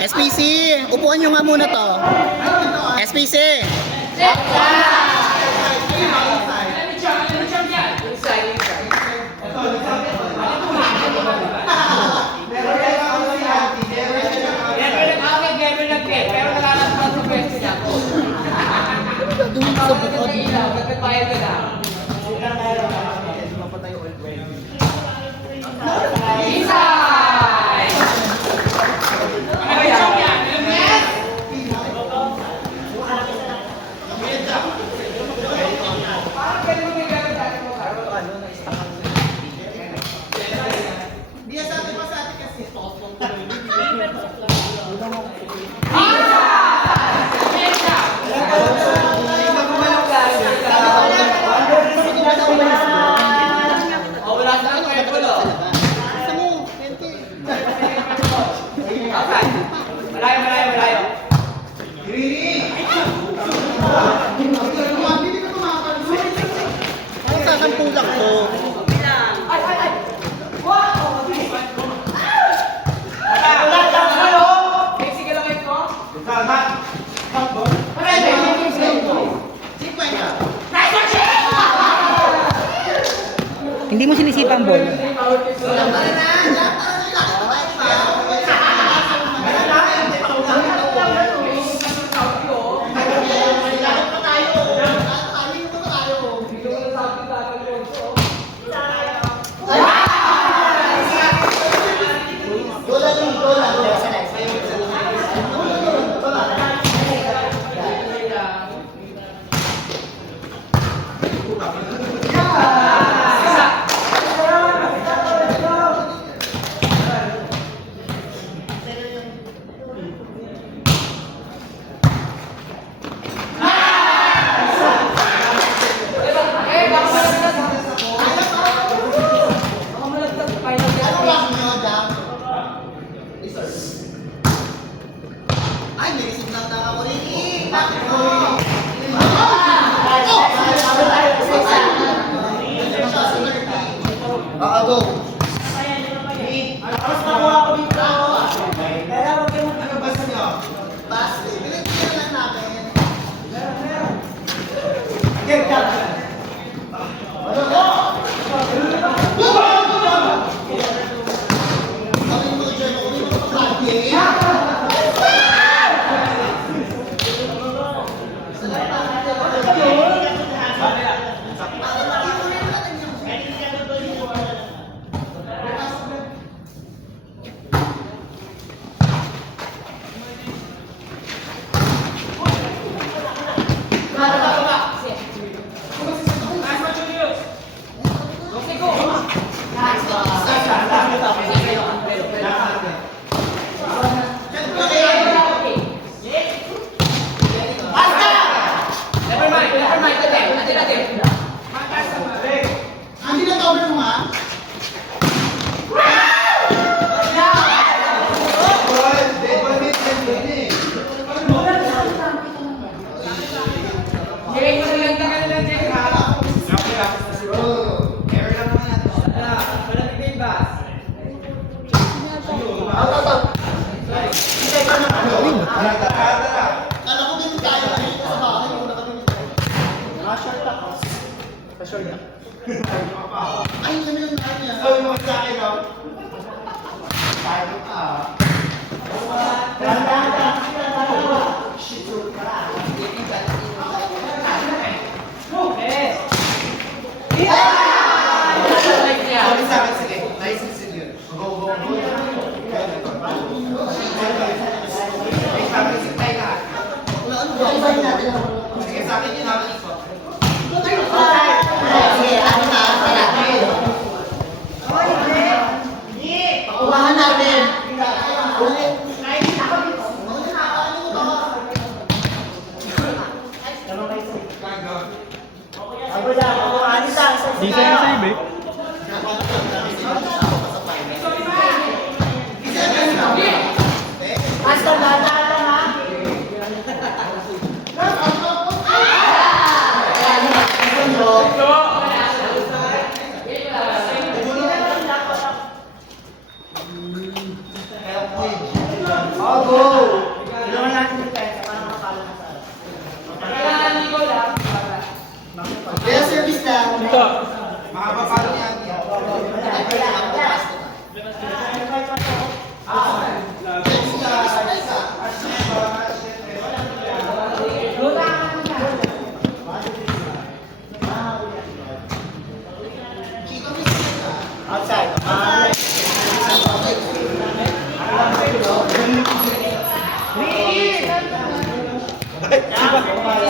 SPC, upuan nyo nga muna to. SPC. Hindi mo sinisipa ang ball. Ay, kami lang na niya. Oh, yung mga sa akin, oh. Tayo ka. Sige, sa akin yun naman ito. Pakuhahan natin. Di sa'yo sa'yo, babe. Master, dahan-dahan lang, ha? Oh, Makapapalo yan. Outside.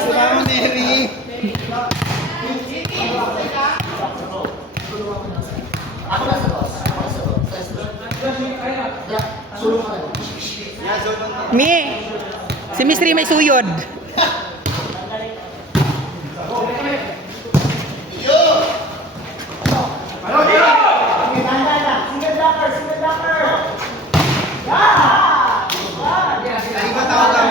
Salamat, Mary. Ako na sa boss. Sulong ka na. Mi, si Mystery may suyod. Single blocker. Ay, iba tawag lang.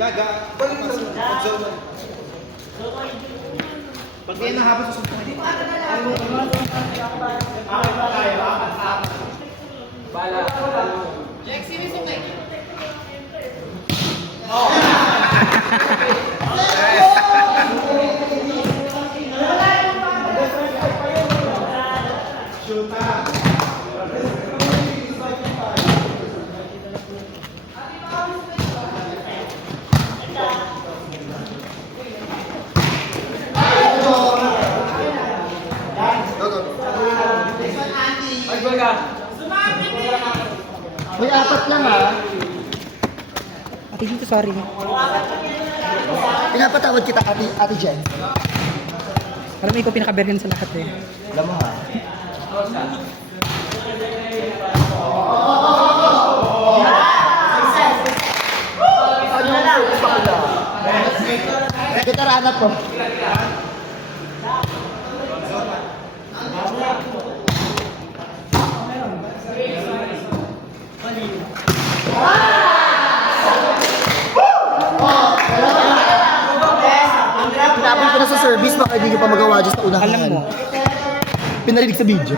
Gaga. Pag yan nahabot sa suntok. May apat lang ah. Ate dito, sorry. Pinapatawad kita ate Jen. Alam mo, ikaw pinaka-bergen sa lahat eh. Alam mo ha. Veterana po. Pinapin ko na sa service, baka hindi ko pa magawa dyan sa unahan. Alam mo. Pinarinig sa video.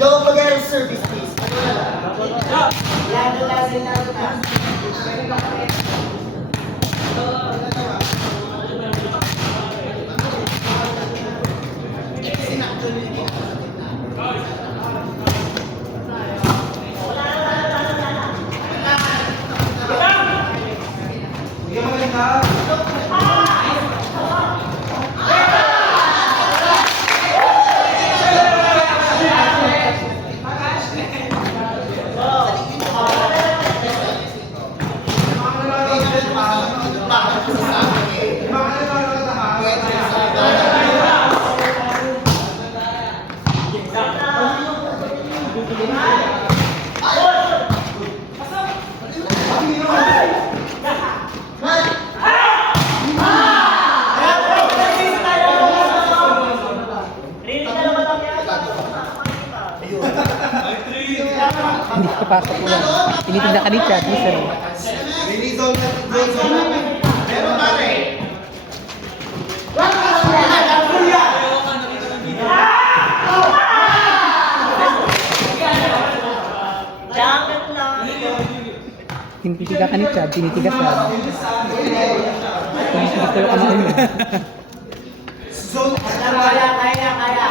Joe, mag-air service please. Hindi ka pasok mo lang. Tinitinda ka ni Chad, Mystery. Release zone. Meron pare. Tinitiga ka ni Chad, tinitiga Chad. Tinitiga ko yung ano yun. Zone. Kaya.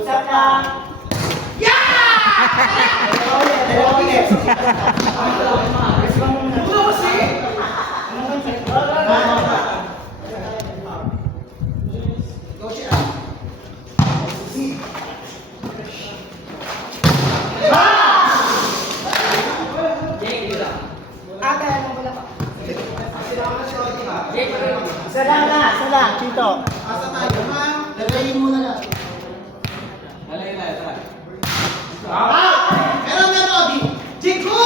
Usap na. Isa lang, Chito. Asa tayo, ma'am? Lagayin mo na lang. Meron, Jigo!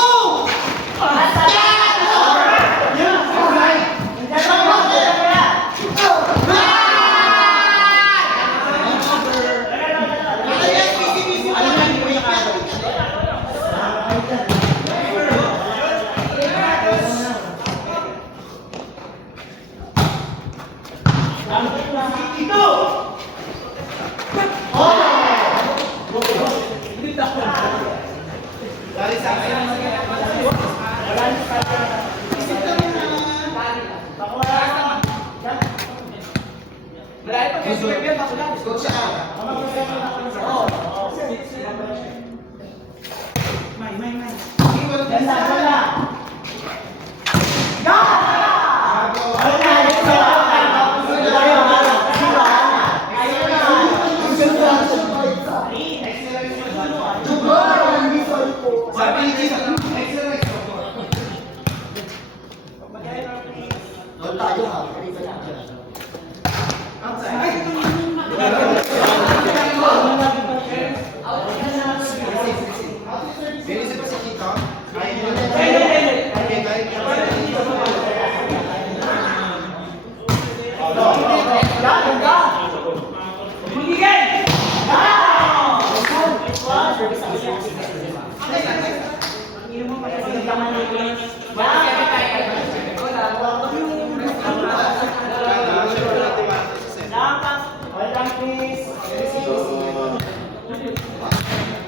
Doon tayo ha.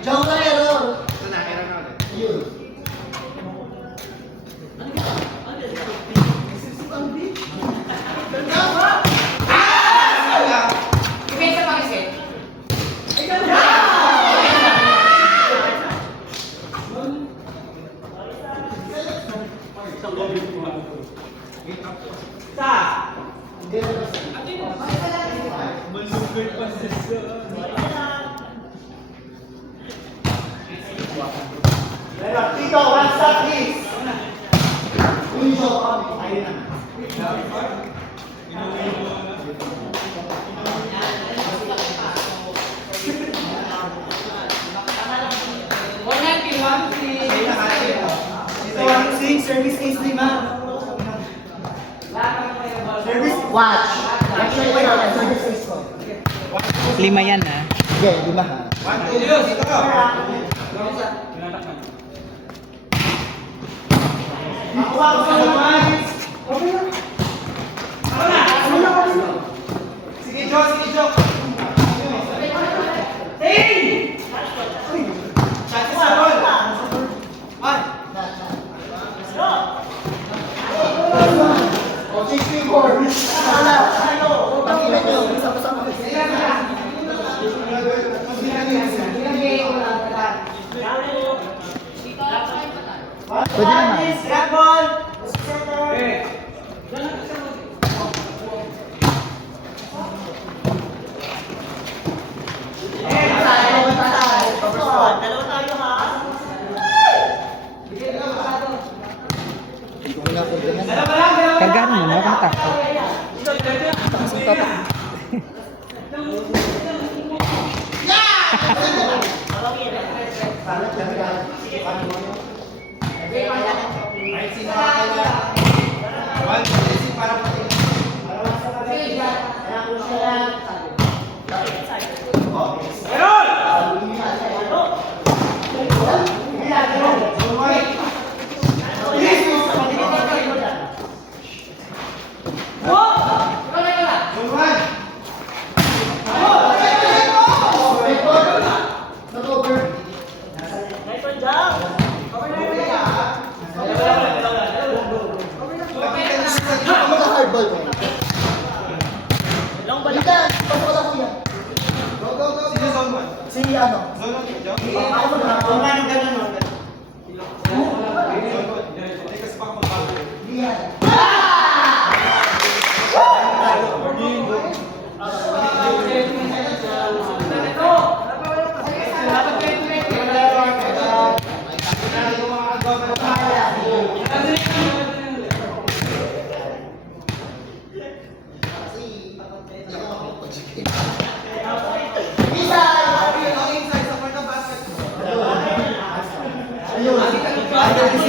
Joker error. Yun. Tito, one stop, please. Service case 5. Service Watch. Actually, wala na. Service case ko. 5 yan ah. Sige, 5 ha. 1, 2, 3, dito ka. Makuha ko sa naman. Sige, Jo. Shot is a roll. 1. O, 64. Wala. Pakita nyo. Sama-sama. Pwede naman. Grab ball. Center. Dalawa tayo ha. Hindi ko pinakurganan. Kargahan mo na, huwag kang matakot. Takas ang tatak. Ay, sino ka pala? 1, 2, 3, para pati. Nag-over. Nice one, Jam. Go, go, go. Sino zone 1? Si ano? Zone 1 yun, Joe? Ako mo na. Kung anong ganun, no? Zone 1. Teka, sa baka magbago. Lihan. Ayun.